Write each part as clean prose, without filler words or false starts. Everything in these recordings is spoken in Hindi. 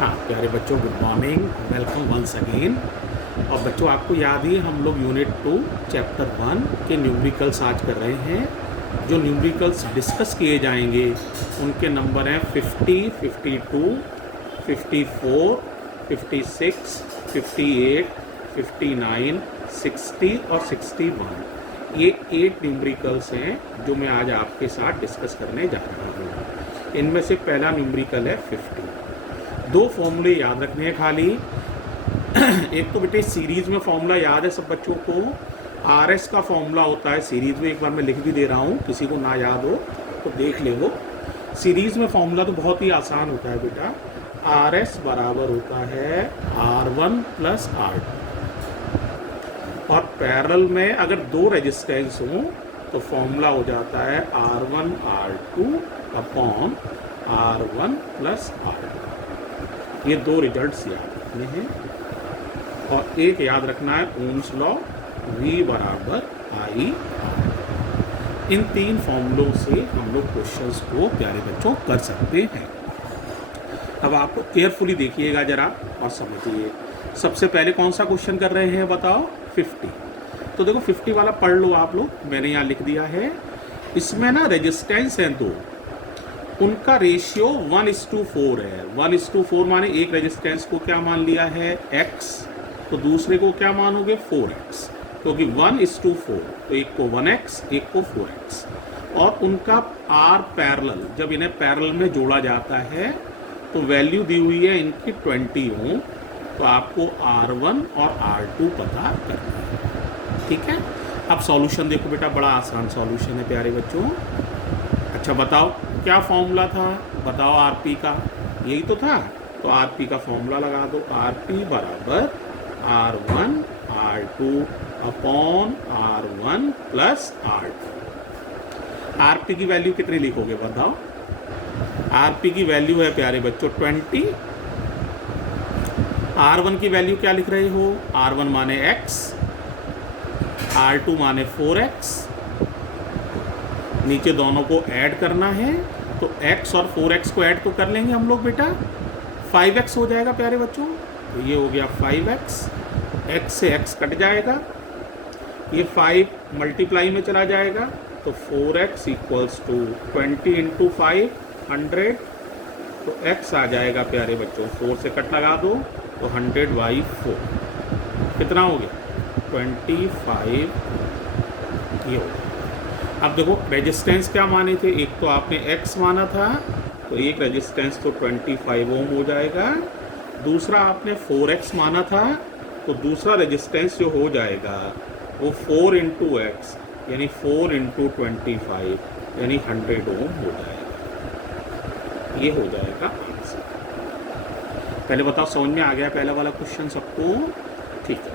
हाँ प्यारे बच्चों, good morning, welcome once again. और बच्चों, आपको याद ही हम लोग यूनिट 2 चैप्टर 1 के न्यूमेरिकल्स आज कर रहे हैं। जो न्यूमेरिकल्स डिस्कस किए जाएंगे उनके नंबर हैं 50, 52, 54, 56, 58, 59, 60 और 61। ये 8 न्यूमेरिकल्स हैं जो मैं आज आपके साथ डिस्कस करने जा रहा हूँ। इनमें से पहला न्यूमेरिकल है 50। दो फॉर्मूले याद रखने हैं खाली। एक तो बेटे सीरीज में फॉर्मूला याद है सब बच्चों को। RS का फॉर्मूला होता है सीरीज में, एक बार मैं लिख भी दे रहा हूँ, किसी को ना याद हो तो देख ले वो। सीरीज में फॉर्मूला तो बहुत ही आसान होता है बेटा। RS बराबर होता है R1 प्लस R2। और पैरेलल में अगर दो रेजिस्टेंस हो तो फॉर्मूला हो जाता है R1 R2 upon R1 plus R2। ये दो रिजल्ट्स याद रखने हैं। और एक याद रखना है ओम्स लॉ, V बराबर I। इन तीन फॉर्मूलों से हम लोग क्वेश्चंस को प्यारे बच्चों कर सकते हैं। अब आप केयरफुली देखिएगा जरा और समझिए। सबसे पहले कौन सा क्वेश्चन कर रहे हैं बताओ? 50। तो देखो 50 वाला पढ़ लो आप लोग, मैंने यहाँ लिख दिया है। इसमें ना रेजिस्टेंस है दो, उनका रेशियो 1:4 है। 1:4 माने एक रेजिस्टेंस को क्या मान लिया है? x, तो दूसरे को क्या मानोगे? 4x, क्योंकि 1:4, तो एक को 1x एक को 4x। और उनका R पैरेलल, जब इन्हें पैरेलल में जोड़ा जाता है तो वैल्यू दी हुई है इनकी 20 ओम। तो आपको R1 और R2 पता करना है, ठीक है। अब सॉल्यूशन देखो बेटा, बड़ा आसान सॉल्यूशन है प्यारे बच्चों। अच्छा बताओ क्या फॉर्मूला था? बताओ RP का, यही तो था। तो RP का फॉर्मूला लगा दो। RP बराबर R1 R2 upon R1 plus R2। RP की वैल्यू कितनी लिखोगे बताओ? RP की वैल्यू है प्यारे बच्चों 20। R1 की वैल्यू क्या लिख रहे हो? R1 माने x, R2 माने 4x। नीचे दोनों को ऐड करना है, तो x और 4x को ऐड तो कर लेंगे हम लोग बेटा। 5x हो जाएगा प्यारे बच्चों। तो ये हो गया 5x, x से x कट जाएगा, ये 5 मल्टीप्लाई में चला जाएगा, तो 4x इक्वल्स टू 20 इंटू 5 100। तो x आ जाएगा प्यारे बच्चों, 4 से कट लगा दो तो 100/4 कितना हो गया? 25। ये हो गया। अब देखो रेजिस्टेंस क्या माने थे? एक तो आपने x माना था, तो एक रेजिस्टेंस तो 25 ओम हो जाएगा। दूसरा आपने 4x माना था, तो दूसरा रेजिस्टेंस जो हो जाएगा वो 4 इंटू एक्स यानी 4 इंटू 25 यानी 100 ओम हो जाएगा। ये हो जाएगा आंसर। पहले बताओ समझ में आ गया पहला वाला क्वेश्चन सबको? ठीक है।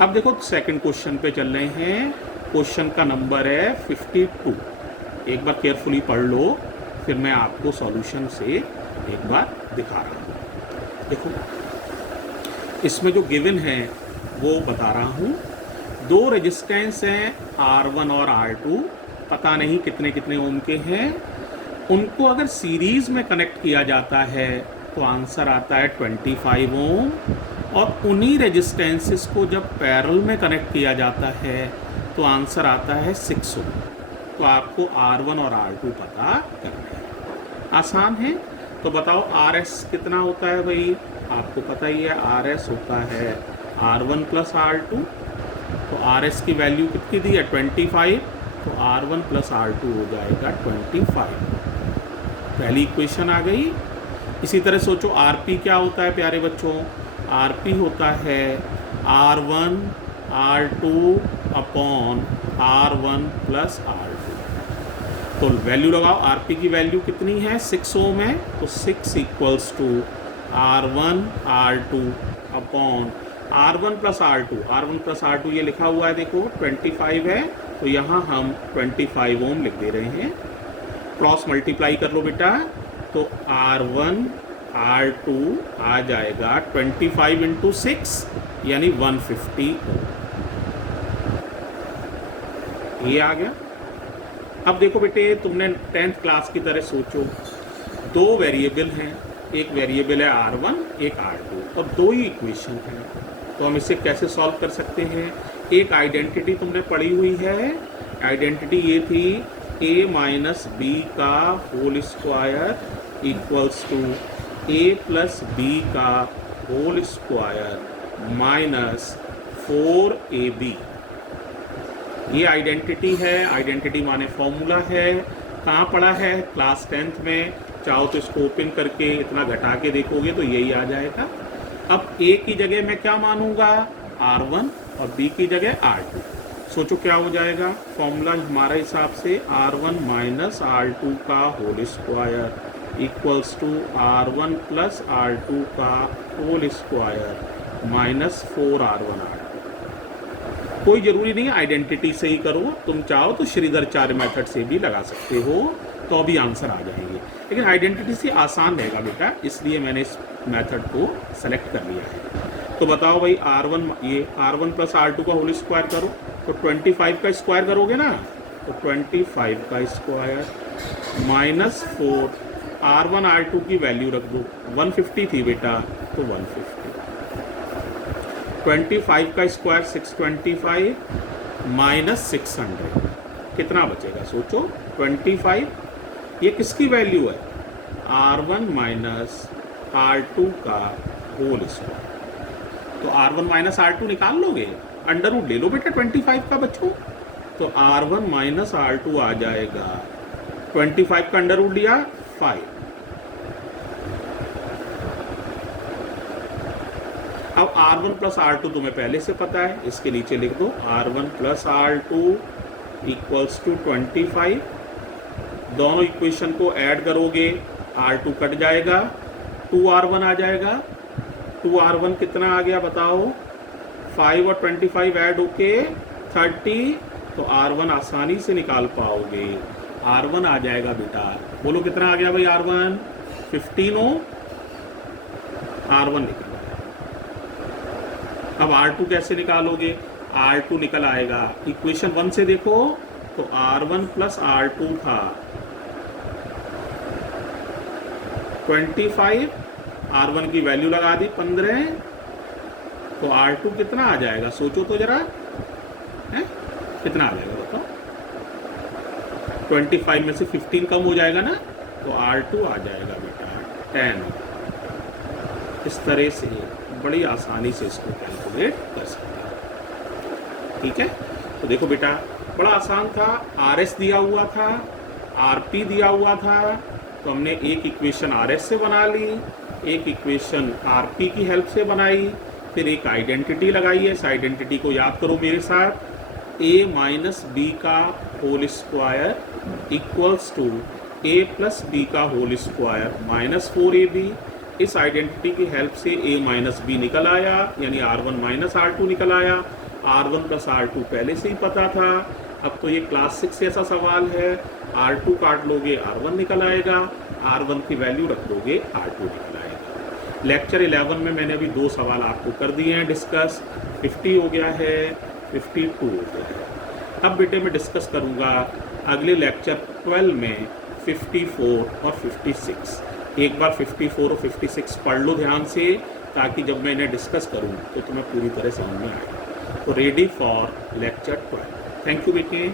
अब देखो सेकंड क्वेश्चन पे चल रहे हैं। क्वेश्चन का नंबर है 52। एक बार केयरफुली पढ़ लो, फिर मैं आपको सॉल्यूशन से एक बार दिखा रहा हूँ। देखो इसमें जो गिवन है वो बता रहा हूँ। दो रेजिस्टेंस हैं R1 और R2, पता नहीं कितने कितने ओम के हैं। उनको अगर सीरीज में कनेक्ट किया जाता है तो आंसर आता है 25 ओम। और उन्हीं रेजिस्टेंसेस को जब पैरेलल में कनेक्ट किया जाता है तो आंसर आता है 6 ओम। तो आपको R1 और R2 पता करना है। आसान है। तो बताओ RS कितना होता है भाई? आपको पता ही है, RS होता है R1 प्लस R2। तो RS की वैल्यू कितनी दी है? 25। तो R1 प्लस R2 हो जाएगा 25। पहली इक्वेशन आ गई। इसी तरह सोचो RP क्या होता है प्यारे बच्चों? RP होता है R1 R2 upon R1 plus R2। तो वैल्यू लगाओ। RP की वैल्यू कितनी है? 6 ओम है, तो 6 equals to R1 R2 upon R1 plus R2। R1 plus R2 ये लिखा हुआ है देखो 25 है, तो यहाँ हम 25 ओम लिख दे रहे हैं। क्रॉस मल्टीप्लाई कर लो बेटा, तो R1 R2 आ जाएगा 25 इंटू 6 यानी 150 ओम। ये आ गया। अब देखो बेटे, तुमने 10th क्लास की तरह सोचो, दो वेरिएबल हैं एक वेरिएबल है R1, एक R2 और दो ही इक्वेशन है। तो हम इसे कैसे सॉल्व कर सकते हैं? एक आइडेंटिटी तुमने पढ़ी हुई है, आइडेंटिटी ये थी a माइनस बी का whole square equals to a plus B का होल स्क्वायर माइनस 4ab। ये आइडेंटिटी है, आइडेंटिटी माने फॉर्मूला है। कहाँ पढ़ा है? क्लास 10th में। चाहो तो इसको ओपन करके इतना घटा के देखोगे तो यही आ जाएगा। अब a की जगह मैं क्या मानूंगा? R1 और b की जगह R2। सोचो क्या हो जाएगा? फॉर्मूला हमारे हिसाब से R1 माइनस R2 का whole square equals to R1 plus R2 का whole square minus 4R1 R2। कोई ज़रूरी नहीं आइडेंटिटी से ही करो, तुम चाहो तो श्रीधराचार्य मेथड से भी लगा सकते हो, तो अभी आंसर आ जाएंगे। लेकिन आइडेंटिटी से आसान रहेगा बेटा, इसलिए मैंने इस मेथड को सेलेक्ट कर लिया है। तो बताओ भाई R1, ये R1 प्लस R2 का होल स्क्वायर करो तो 25 का स्क्वायर करोगे ना, तो 25 का स्क्वायर माइनस 4, R1 R2 की वैल्यू रख दो, 150 थी बेटा तो 150, 25 का स्क्वायर 625 माइनस 600 कितना बचेगा? सोचो 25, ये किसकी वैल्यू है? R1 माइनस R2 का होल स्क्वायर। तो R1 माइनस R2 निकाल लोगे, अंडर रूट ले लो बेटा 25 का बच्चों, तो R1 माइनस R2 आ जाएगा, 25 का अंडर रूट लिया 5। अब R1 प्लस R2 तुम्हें पहले से पता है, इसके नीचे लिख दो R1 plus R2 equals to 25। दोनों इक्वेशन को ऐड करोगे, R2 कट जाएगा, 2R1 आ जाएगा। 2R1 कितना आ गया बताओ? 5 और 25 ऐड होके 30, तो R1 आसानी से निकाल पाओगे। R1 आ जाएगा बेटा, बोलो कितना आ गया भाई? R1 15 हो, R1 निकल। अब R2 कैसे निकालोगे? R2 निकल आएगा, इक्वेशन 1 से देखो तो R1 प्लस R2 था 25, R1 की वैल्यू लगा दी 15, तो R2 कितना आ जाएगा? सोचो तो जरा, है कितना आ जाएगा बताओ? 25 में से 15 कम हो जाएगा ना, तो R2 आ जाएगा बेटा 10। इस तरह से बड़ी आसानी से इसको कैलकुलेट कर सकते हैं। ठीक है, तो देखो बेटा बड़ा आसान था। RS दिया हुआ था, RP दिया हुआ था, तो हमने एक इक्वेशन RS से बना ली, एक इक्वेशन RP की हेल्प से बनाई, फिर एक आइडेंटिटी लगाई है। इस आइडेंटिटी को याद करो मेरे साथ, a माइनस बी का whole square equals to a plus B का होल स्क्वायर माइनस 4ab। इस आइडेंटिटी की हेल्प से a माइनस बी निकल आया, यानी R1 माइनस R2 निकल आया। R1 प्लस R2 पहले से ही पता था। अब तो ये क्लास 6 ऐसा सवाल है, R2 काट लोगे R1 निकल आएगा, R1 की वैल्यू रख दोगे R2 निकल आएगा। लेक्चर 11 में मैंने अभी 2 सवाल आपको कर दिए हैं डिस्कस, 50 हो गया है, 52 हो गया है। अब बेटे मैं डिस्कस करूँगा अगले लेक्चर 12 में 54 और 56। एक बार 54 और 56 पढ़ लो ध्यान से, ताकि जब मैं इन्हें डिस्कस करूं तो तुम्हें पूरी तरह समझ में आए। तो ready for lecture 12। Thank you बेटे।